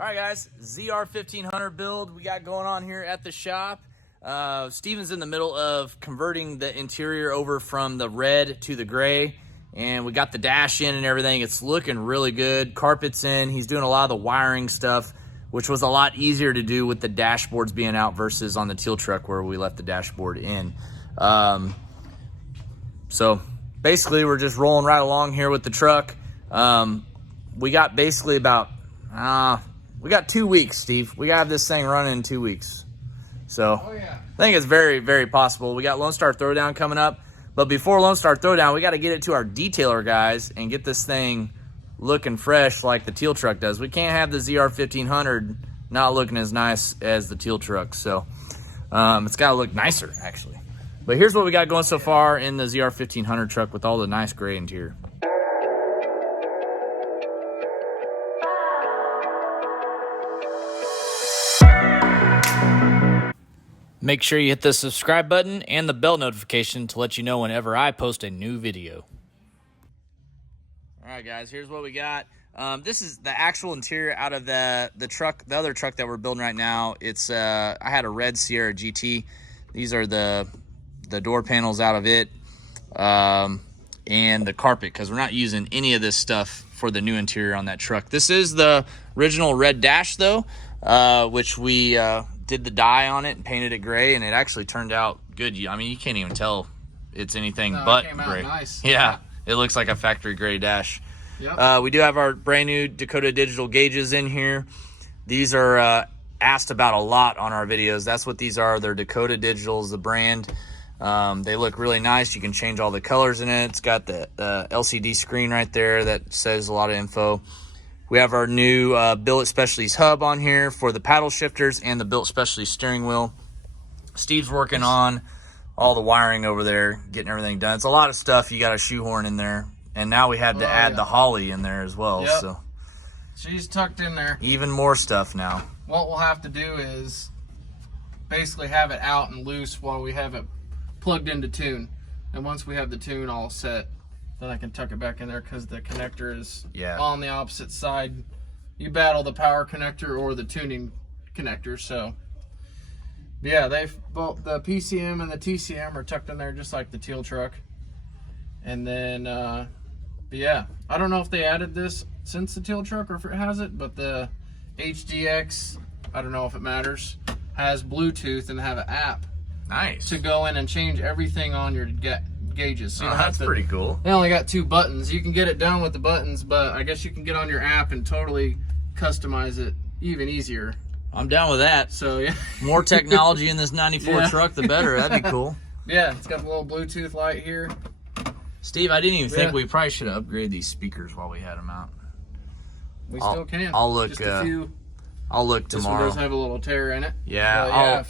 All right, guys, ZR1500 build we got going on here at the shop. Steven's in the middle of converting the interior over from the red to the gray, and we got the dash in and everything. It's looking really good. Carpet's in. He's doing a lot of the wiring stuff, which was a lot easier to do with the dashboards being out versus on the teal truck where we left the dashboard in. So basically, we're just rolling right along here with the truck. We got basically about we got 2 weeks, Steve. We got this thing running in 2 weeks. So I think it's very, very possible. We got Lonestar Throwdown coming up. But before Lonestar Throwdown, we got to get it to our detailer guys and get this thing looking fresh like the teal truck does. We can't have the ZR1500 not looking as nice as the teal truck. So it's got to look nicer, actually. But here's what we got going so far in the ZR1500 truck with all the nice gray interior. Make sure you hit the subscribe button and the bell notification to let you know whenever I post a new video. All right, guys, here's what we got. This is the actual interior out of the truck, the other truck that we're building right now. It's I had a red Sierra GT. These are the door panels out of it, and the carpet, because we're not using any of this stuff for the new interior on that truck. This is the original red dash, though, which we did the dye on it and painted it gray, and it actually turned out good. I mean, you can't even tell it's anything but gray. Nice. Yeah, it looks like a factory gray dash. Yep. We do have our brand new Dakota digital gauges in here. These are asked about a lot on our videos. That's what these are. They're Dakota Digitals, the brand. They look really nice. You can change all the colors in it. It's got the LCD screen right there that says a lot of info. We have our new Billet Specialties hub on here for the paddle shifters and the Billet Specialties steering wheel. Steve's working on all the wiring over there, getting everything done. It's a lot of stuff you got to shoehorn in there. And now we had to add the Holly in there as well. Yep. So she's tucked in there. Even more stuff now. What we'll have to do is basically have it out and loose while we have it plugged into tune. And once we have the tune all set, then I can tuck it back in there, because the connector is on the opposite side. You battle the power connector or the tuning connector. So yeah, they've both, the PCM and the TCM are tucked in there just like the teal truck. And then yeah, I don't know if they added this since the teal truck or if it has it, but the HDX, I don't know if it matters, has Bluetooth and have an app. Nice. To go in and change everything on your gauges. So that's pretty cool. They only got 2 buttons. You can get it done with the buttons, but I guess you can get on your app and totally customize it even easier. I'm down with that. So yeah, more technology in this 94 truck, the better. That'd be cool. Yeah, it's got a little Bluetooth light here. Steve, I didn't even think we probably should have upgraded these speakers while we had them out. We still can. I'll look. Just a few. I'll look tomorrow. This one does have a little tear in it. Yeah,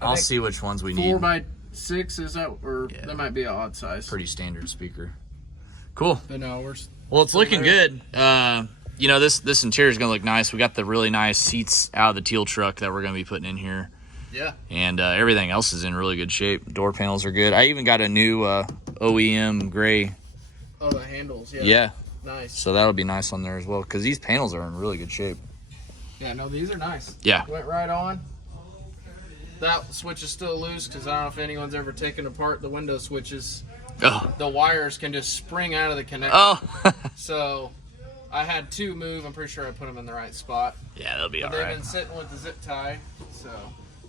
I'll see which ones we need. 4x6 is that, or that might be an odd size. Pretty standard speaker. Cool. But no, well, it's looking good. You know, this interior is gonna look nice. We got the really nice seats out of the teal truck that we're gonna be putting in here. Yeah. And everything else is in really good shape. Door panels are good. I even got a new OEM gray. Oh, the handles. Yeah. Yeah. Nice. So that'll be nice on there as well, because these panels are in really good shape. Yeah, no, these are nice. Yeah. Went right on. That switch is still loose, because I don't know if anyone's ever taken apart the window switches. Oh. The wires can just spring out of the connector. Oh. So I had 2 move. I'm pretty sure I put them in the right spot. Yeah, they'll be all They've right. been sitting with the zip tie. So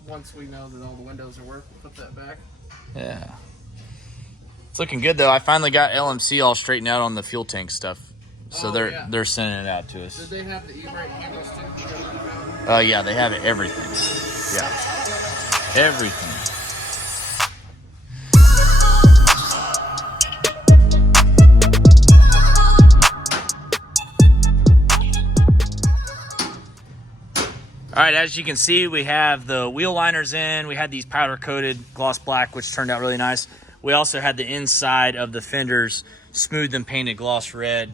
once we know that all the windows are working, we'll put that back. Yeah. It's looking good, though. I finally got LMC all straightened out on the fuel tank stuff. So they're sending it out to us. Did they have the e-brake handles too? Yeah, they have it, everything. Yeah. Everything. All right, as you can see, we have the wheel liners in. We had these powder coated gloss black, which turned out really nice. We also had the inside of the fenders smoothed and painted gloss red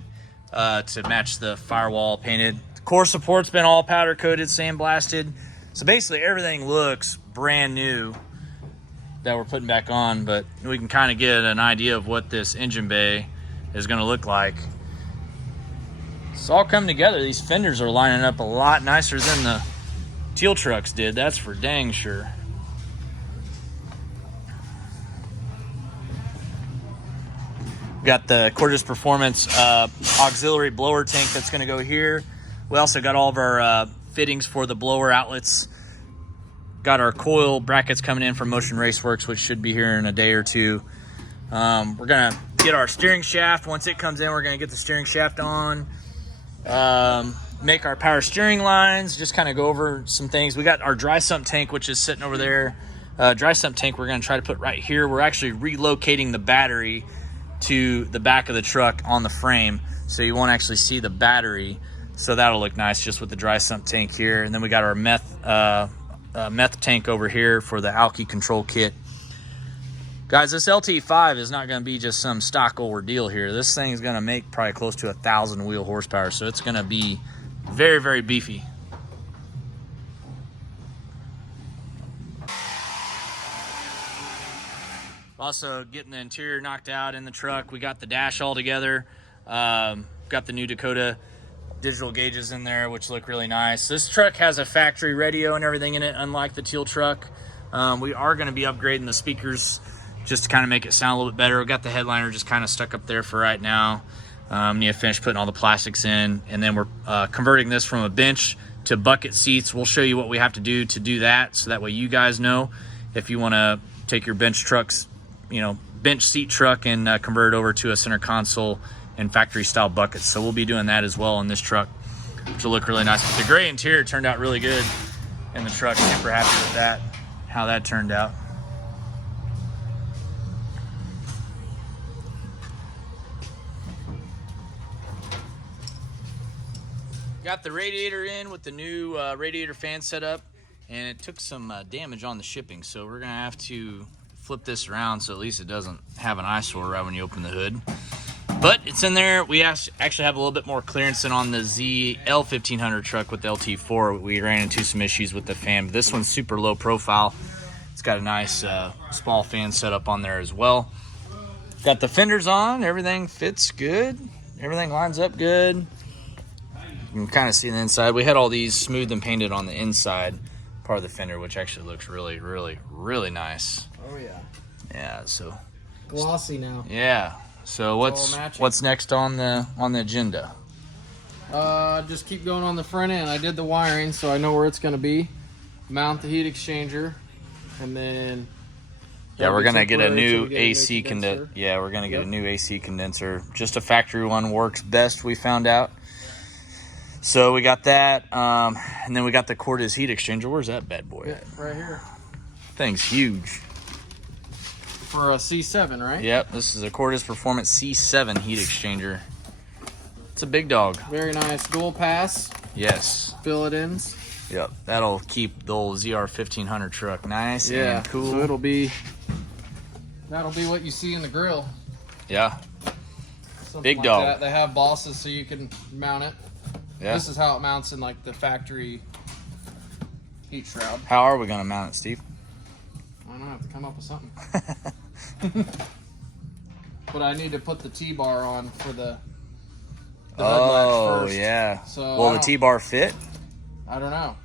to match the firewall painted. The core support's been all powder coated, sandblasted. So basically everything looks brand new that we're putting back on, but we can kind of get an idea of what this engine bay is going to look like. It's all come together. These fenders are lining up a lot nicer than the Teal trucks did. That's for dang sure. Got the Cordis Performance auxiliary blower tank that's going to go here. We also got all of our fittings for the blower outlets. Got our coil brackets coming in from Motion Raceworks, which should be here in a day or two. We're going to get our steering shaft. Once it comes in, we're going to get the steering shaft on. Make our power steering lines, just kind of go over some things. We got our dry sump tank, which is sitting over there. Dry sump tank we're going to try to put right here. We're actually relocating the battery to the back of the truck on the frame, so you won't actually see the battery. So that'll look nice just with the dry sump tank here. And then we got our meth tank over here for the alky control kit. Guys, this LT5 is not going to be just some stock old deal here. This thing is going to make probably close to 1,000 wheel horsepower, so it's going to be very, very beefy. Also getting the interior knocked out in the truck. We got the dash all together. Got the new Dakota digital gauges in there, which look really nice. This truck has a factory radio and everything in it, unlike the Teal truck. We are going to be upgrading the speakers just to kind of make it sound a little bit better. We got the headliner just kind of stuck up there for right now. Need to finish putting all the plastics in, and then we're converting this from a bench to bucket seats. We'll show you what we have to do that, so that way you guys know if you want to take your bench trucks, bench seat truck and convert it over to a center console and factory style buckets. So we'll be doing that as well in this truck, which will look really nice. But the gray interior turned out really good in the truck. Super happy with that, how that turned out. Got the radiator in with the new radiator fan setup, and it took some damage on the shipping, so we're gonna have to flip this around so at least it doesn't have an eyesore right when you open the hood. But it's in there. We actually have a little bit more clearance than on the ZR1500 truck with the LT4. We ran into some issues with the fan, but this one's super low profile. It's got a nice small fan setup on there as well. Got the fenders on. Everything fits good. Everything lines up good. You can kind of see the inside. We had all these smoothed and painted on the inside part of the fender, which actually looks really, really, really nice. Oh yeah. Yeah. So glossy now. Yeah. So what's next on the agenda? Just keep going on the front end. I did the wiring, so I know where it's going to be. Mount the heat exchanger, and then we're gonna get a new AC condenser. Yeah, we're gonna get a new AC condenser. Just a factory one works best, we found out. So we got that, and then we got the Cordis heat exchanger. Where's that bad boy at? Right here. Thing's huge. For a C7, right? Yep, this is a Cordis Performance C7 heat exchanger. It's a big dog. Very nice. Dual pass. Yes. Fill-it-ins. Yep, that'll keep the old ZR1500 truck nice and cool. So that'll be what you see in the Grille. Yeah. Something big like dog. That. They have bosses so you can mount it. Yeah. This is how it mounts in like the factory heat shroud. How are we gonna mount it, Steve? I don't know, I have to come up with something. But I need to put the T-bar on for the headlatch first. Yeah. So will the T-bar fit? I don't know.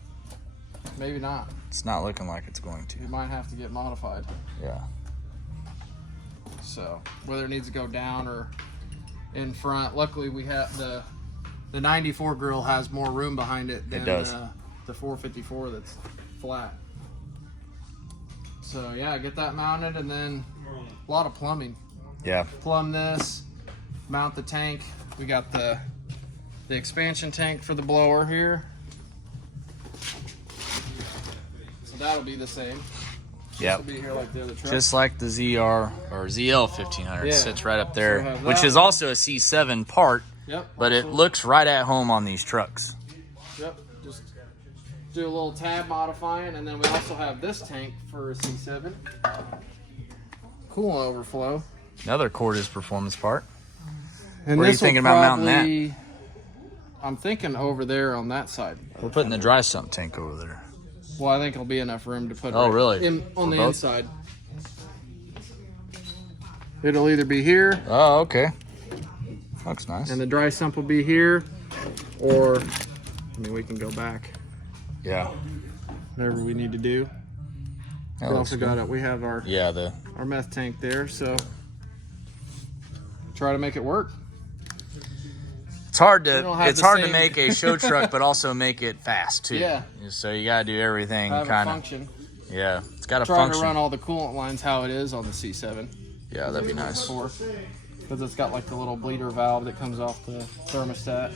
Maybe not. It's not looking like it's going to. It might have to get modified. Yeah. So whether it needs to go down or in front. Luckily we have the 94 Grille has more room behind it than the 454 that's flat. So yeah, get that mounted, and then a lot of plumbing. Yeah. Plumb this, mount the tank. We got the expansion tank for the blower here. So that'll be the same. Yeah. Be here like the other truck. Just like the ZR or ZL1500 sits right up there, So which is also a C7 part. Yep. But it looks right at home on these trucks. Yep. Just do a little tab modifying, and then we also have this tank for a C7. Coolant overflow. Another Cordis Performance part. And where are you thinking about mounting that? I'm thinking over there on that side. We're putting the dry sump tank over there. Well, I think it'll be enough room to put on the inside. It'll either be here. Oh, okay. Looks nice. And the dry sump will be here. or I mean, we can go back. Yeah. Whatever we need to do. That We looks also got it. We have our our meth tank there, so try to make it work. It's hard to make a show truck, but also make it fast too. Yeah. So you gotta do everything kind of. Yeah, it's got to Try function. to run all the coolant lines how it is on the C7. Yeah, that'd be nice. Because it's got like the little bleeder valve that comes off the thermostat.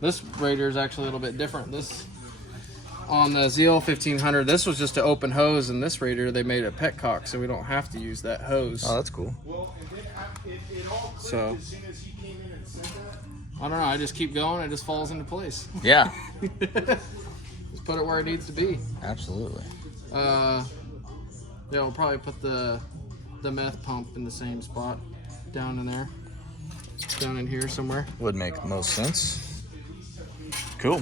This radiator is actually a little bit different. This on the ZL1500, this was just an open hose, and this radiator they made a petcock, so we don't have to use that hose. Oh, that's cool. So I don't know. I just keep going. It just falls into place. Yeah. Just put it where it needs to be. Absolutely. Yeah, we'll probably put the meth pump in the same spot, down in there, down in here somewhere. Would make most sense. Cool.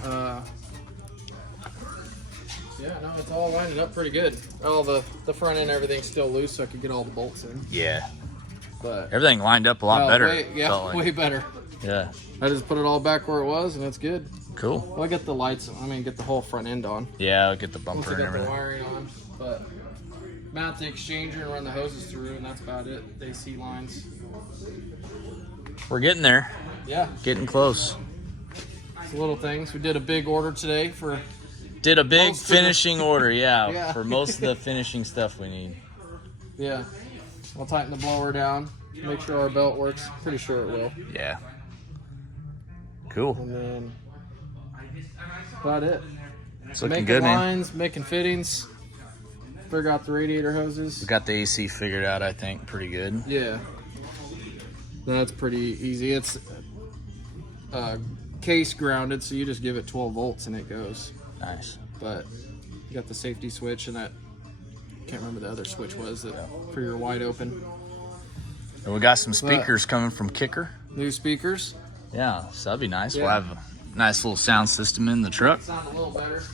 Yeah, no, it's all lining up pretty good. All the front end, everything's still loose, so I could get all the bolts in. Yeah. But everything lined up a lot better. Way better. Yeah. I just put it all back where it was, and it's good. Cool. Well, I get the lights. I mean, get the whole front end on. Yeah, I'll get the bumper and Once I got everything. the wiring on, but mount the exchanger and run the hoses through, and that's about it. The AC lines. We're getting there. Yeah. Getting close. It's little things. We did a big order today for. Did a big finishing order, Yeah. for most of the finishing stuff we need. Yeah. I'll tighten the blower down. Make sure our belt works. Pretty sure it will. Yeah. Cool. And then about it. It's looking making good, lines, man. making fittings. Figure out the radiator hoses. We got the AC figured out, I think, pretty good. Yeah. That's pretty easy. It's case grounded, so you just give it 12 volts and it goes. Nice. But you got the safety switch and that, can't remember the other switch was that for your wide open. And we got some speakers coming from Kicker. New speakers. Yeah, so that'd be nice. Yeah. We'll have a nice little sound system in the truck. Sound a little better.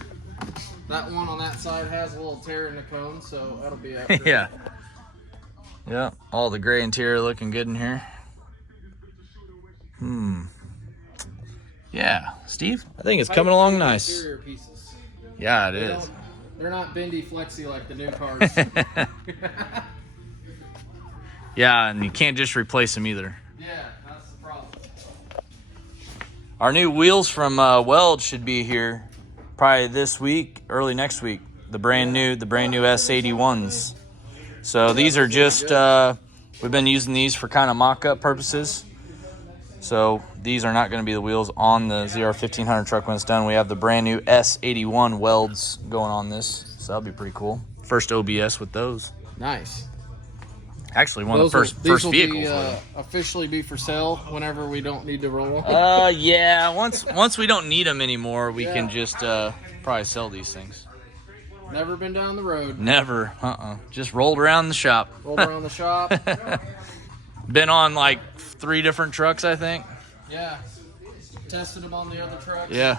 That one on that side has a little tear in the cone, so that'll be after. Yeah. Yeah, all the gray interior looking good in here. Yeah, Steve, I think it's coming along nice. Interior pieces. Yeah, it is. They're not bendy flexy like the new cars. Yeah, and you can't just replace them either. Yeah, that's the problem. Our new wheels from Weld should be here probably this week, early next week. The brand new S81s. So these are just we've been using these for kind of mock-up purposes. So these are not going to be the wheels on the ZR1500 truck when it's done. We have the brand new S81 welds going on this, so that'll be pretty cool. First OBS with those. Nice. Actually, one of the first vehicles. Officially be for sale whenever we don't need to roll. Yeah. Once we don't need them anymore, we can just probably sell these things. Never been down the road. Never. Just rolled around the shop. Rolled around the shop. Been on like 3 different trucks, I think. Yeah. Tested them on the other trucks. Yeah.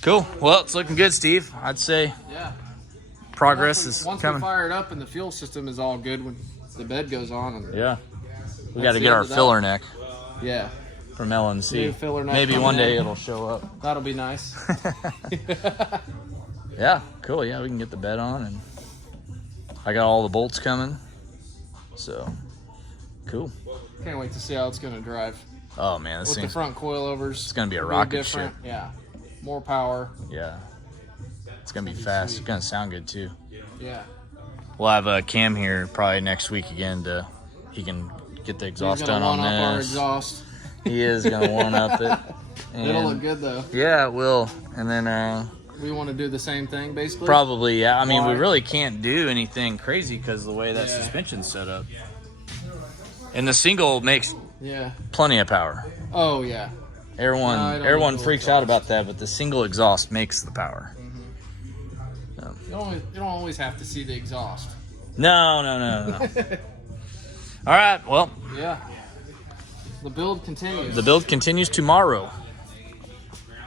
Cool. Well, it's looking good, Steve. I'd say. Yeah. Progress is once coming. we fire it up and the fuel system is all good when the bed goes on. And yeah. We got to get our filler neck. Yeah. From LNC. New filler neck. Maybe one day it'll show up. That'll be nice. Yeah. Cool. Yeah, we can get the bed on, and I got all the bolts coming. So, cool. Can't wait to see how it's going to drive. Oh man, this with the front coilovers. It's going to be a rocket ship. Yeah. More power. Yeah. It's going to be fast. It's going to sound good too. Yeah. We'll have a Cam here probably next week again he can get the exhaust done on this. He's going to one-up our exhaust. He is going to one-up it. It'll look good though. Yeah, it will. And then we want to do the same thing basically? Probably, yeah. I mean, we really can't do anything crazy because of the way that suspension's set up. And the single makes plenty of power. Oh, yeah. Everyone freaks out about that, but the single exhaust makes the power. You don't always have to see the exhaust. No. All right, well. Yeah. The build continues. The build continues tomorrow.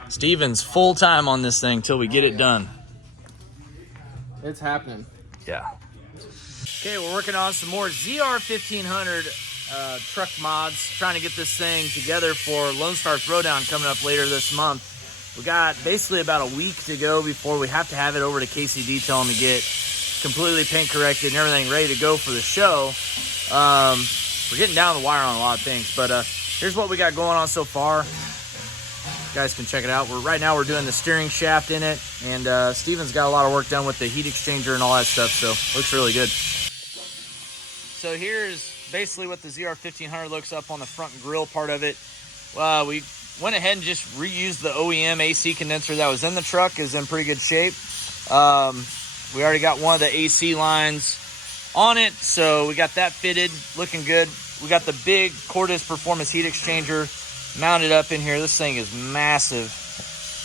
Steven's full time on this thing till we get it done. It's happening. Yeah. Okay, we're working on some more ZR1500 truck mods, trying to get this thing together for Lonestar Throwdown coming up later this month. We got basically about a week to go before we have to have it over to KC Detailing to get completely paint corrected and everything ready to go for the show. We're getting down the wire on a lot of things, but here's what we got going on so far. You guys can check it out. Right now we're doing the steering shaft in it, and Steven's got a lot of work done with the heat exchanger and all that stuff, so looks really good. So here's basically what the ZR1500 looks up on the front grill part of it. We went ahead and just reused the OEM AC condenser that was in the truck. Is in pretty good shape. We already got one of the AC lines on it, so we got that fitted, looking good. We got the big Cordis Performance heat exchanger mounted up in here. This thing is massive.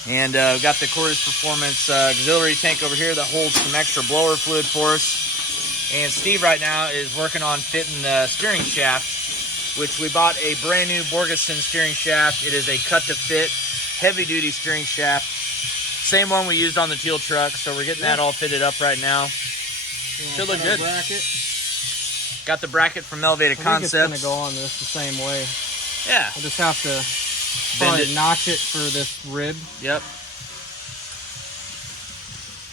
And we got the Cordis Performance auxiliary tank over here that holds some extra blower fluid for us. And Steve right now is working on fitting the steering shaft, which we bought a brand new Borgeson steering shaft. It is a cut to fit, heavy duty steering shaft. Same one we used on the teal truck, so we're getting that all fitted up right now. Should look good. Got the bracket from Elevated Concepts. I think it's gonna go on this the same way. Yeah. I just have to probably notch it for this rib. Yep.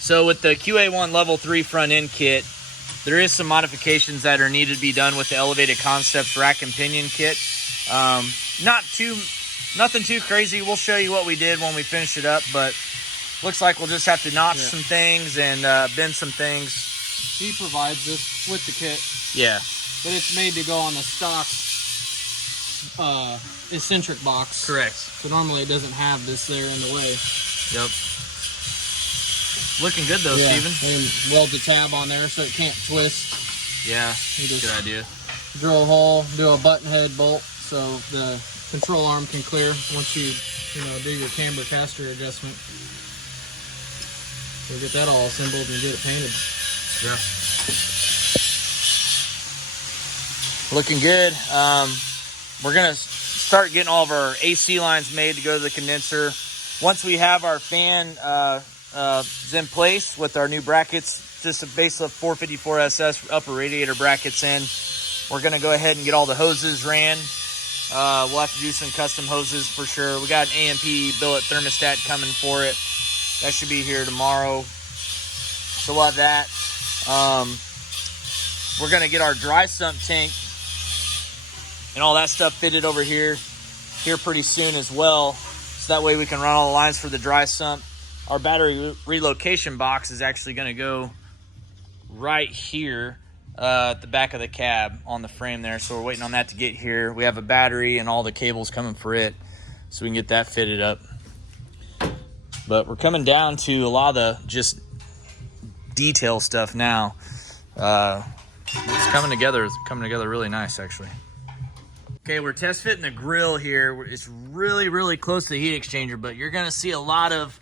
So with the QA1 Level 3 front end kit, there is some modifications that are needed to be done with the Elevated Concepts rack and pinion kit. Nothing too crazy. We'll show you what we did when we finish it up, but looks like we'll just have to notch some things and bend some things. He provides this with the kit. Yeah. But it's made to go on the stock eccentric box. Correct. So normally it doesn't have this there in the way. Yep. Looking good though, Steven. And weld the tab on there so it can't twist. Yeah, good idea. Drill a hole, do a button head bolt so the control arm can clear once you do your camber caster adjustment. So get that all assembled and get it painted. Yeah. Looking good. We're gonna start getting all of our AC lines made to go to the condenser. Once we have our fan in place with our new brackets, just a base of 454 SS upper radiator brackets in, we're gonna go ahead and get all the hoses ran. We'll have to do some custom hoses for sure. We got an AMP billet thermostat coming for it. That should be here tomorrow. So we'll have that. We're gonna get our dry sump tank and all that stuff fitted over here pretty soon as well. So that way we can run all the lines for the dry sump. Our battery relocation box is actually gonna go right here at the back of the cab on the frame there. So we're waiting on that to get here. We have a battery and all the cables coming for it, so we can get that fitted up. But we're coming down to a lot of the just detail stuff now. It's coming together. It's coming together really nice, actually. Okay, we're test fitting the grill here. It's really, really close to the heat exchanger, but you're gonna see a lot of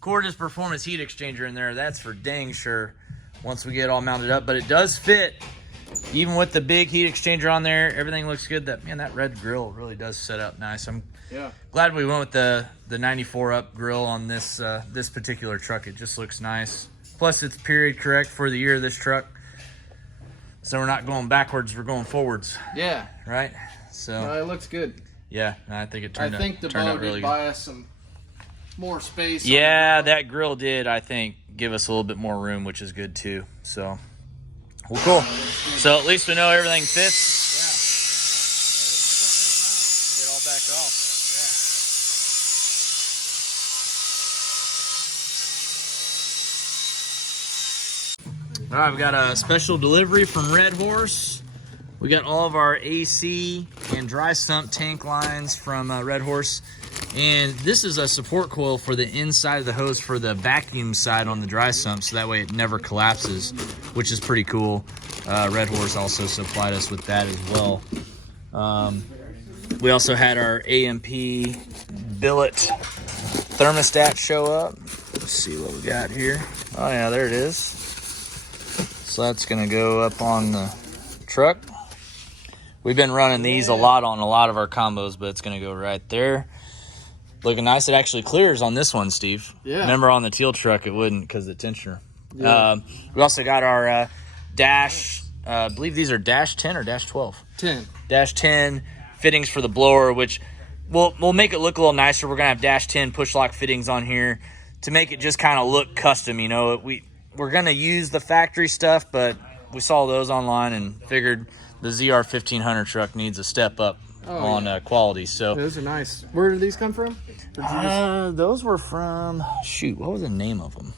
Cordis Performance heat exchanger in there. That's for dang sure once we get it all mounted up. But it does fit, even with the big heat exchanger on there. Everything looks good. That red grill really does set up nice. I'm glad we went with the 94 up grill on this this particular truck. It just looks nice. Plus, it's period correct for the year of this truck. So we're not going backwards, we're going forwards. Yeah. Right? So it looks good. Yeah, I think it turned out really good. I think the bow did buy us some more space. Yeah, that grill did, I think, give us a little bit more room, which is good too. So, well, cool. So at least we know everything fits. Yeah. Get all back off. All right, we got a special delivery from Red Horse. We got all of our AC and dry sump tank lines from Red Horse. And this is a support coil for the inside of the hose for the vacuum side on the dry sump, so that way it never collapses, which is pretty cool. Red Horse also supplied us with that as well. We also had our AMP billet thermostat show up. Let's see what we got here. Oh yeah, there it is. So that's gonna go up on the truck. We've been running these a lot on a lot of our combos, but it's gonna go right there. Looking nice. It actually clears on this one, Steve. Yeah. Remember on the teal truck it wouldn't because of the tensioner. Yeah. We also got our dash I believe these are dash 10 or dash 12. 10. Dash 10 fittings for the blower, which we'll make it look a little nicer. We're gonna have dash 10 push lock fittings on here to make it just kind of look custom. You know, we're gonna use the factory stuff, but we saw those online and figured the ZR1500 truck needs a step up on quality. So those are nice. Where did these come from? Those were from, shoot, what was the name of them?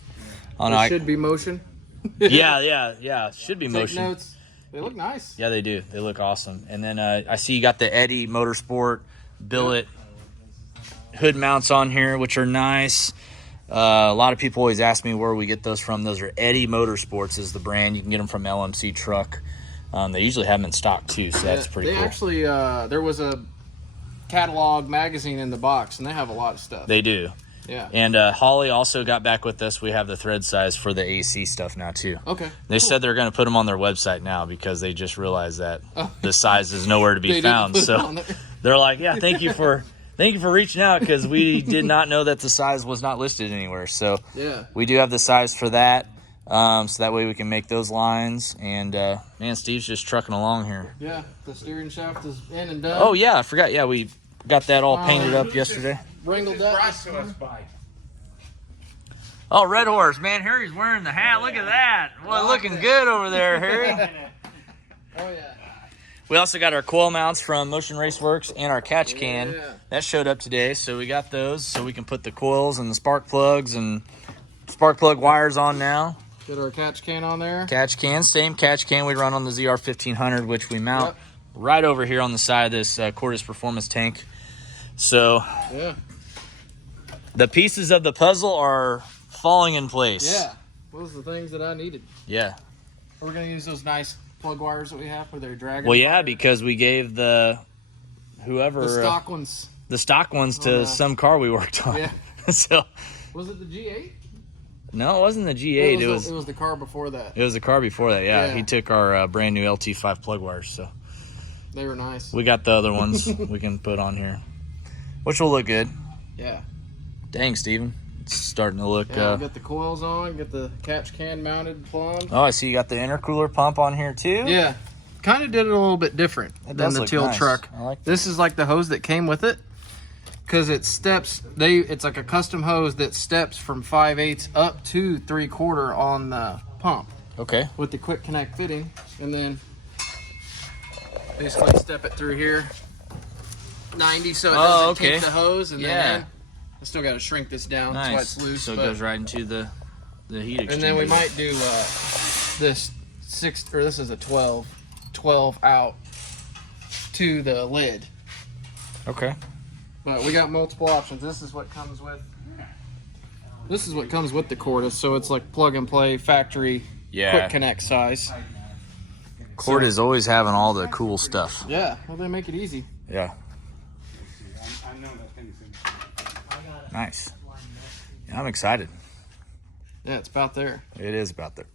They should be Motion. yeah. Should be Take Motion. Notes. They look nice. Yeah, they do. They look awesome. And then I see you got the Eddie Motorsport billet hood mounts on here, which are nice. A lot of people always ask me where we get those from. Those are Eddie Motorsports is the brand. You can get them from LMC Truck. They usually have them in stock too, so that's pretty cool. Actually, there was a catalog magazine in the box, and they have a lot of stuff. They do. Yeah. And Holly also got back with us. We have the thread size for the AC stuff now too. Okay. They said they're going to put them on their website now because they just realized that the size is nowhere to be found. So they're like, yeah, thank you for reaching out, because we did not know that the size was not listed anywhere. So yeah, we do have the size for that. So that way we can make those lines. And man, Steve's just trucking along here. Yeah, the steering shaft is in and done. Oh yeah, I forgot. Yeah, we got that all painted up yesterday. Wrinkled up. Oh, Red Horse, man, Harry's wearing the hat. Look at that. Well, looking good over there, Harry. Oh yeah. We also got our coil mounts from Motion Race Works and our catch can. Yeah. That showed up today, so we got those so we can put the coils and the spark plugs and spark plug wires on now. Get our catch can on there. Catch can, same catch can we run on the ZR1500, which we mount right over here on the side of this Cordis Performance tank. So yeah, the pieces of the puzzle are falling in place. Yeah, those are the things that I needed. Yeah. We're going to use those nice plug wires that we have where they're dragging. Well, yeah, because we gave the stock ones to some car we worked on. Yeah. So was it the G8? No, it wasn't the G8. It was the car before that. It was the car before that. Yeah. He took our brand new LT5 plug wires, so they were nice. We got the other ones we can put on here, which will look good. Yeah. Dang, Steven. It's starting to look... Yeah, get the coils on, get the catch can mounted plumb. Oh, I see you got the intercooler pump on here, too? Yeah. Kind of did it a little bit different than the Teal truck. I like that. This is like the hose that came with it, because it steps... It's like a custom hose that steps from 5/8 up to 3/4 on the pump. Okay. With the quick connect fitting, and then basically step it through here 90 so it doesn't take the hose, and then I still got to shrink this down so it's loose. So it goes right into the heat exchanger. And then we might do this 6, or this is a 12 out to the lid. Okay. But we got multiple options. This is what comes with the Cordis, so it's like plug and play factory quick connect size. Cord is always having all the cool stuff. Yeah, well, they make it easy. Yeah. Nice. Yeah, I'm excited. Yeah, it's about there. It is about there.